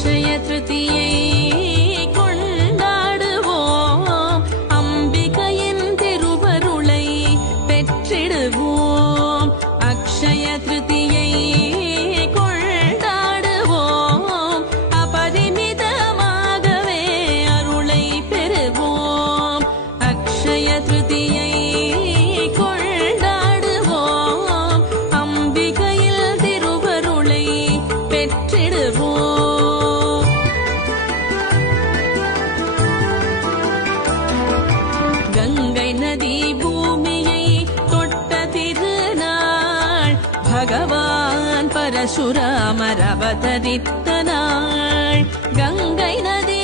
அக்ஷய திருதியை கொண்டாடுவோம் அம்பிகையின் திருவருளை பெற்றிடுவோம் அக்ஷய திருதியை கொண்டாடுவோம் அபரிமிதமாகவே அருளை பெறுவோம் அக்ஷய திருதியை கொண்டாடுவோம் அம்பிகையில் திருவருளை பெற்றிடுவோம் கங்கை நதி பூமியை தொட்ட திருநாள் பகவான் பரசுராமர் அவதரித்த நாள் கங்கை நதி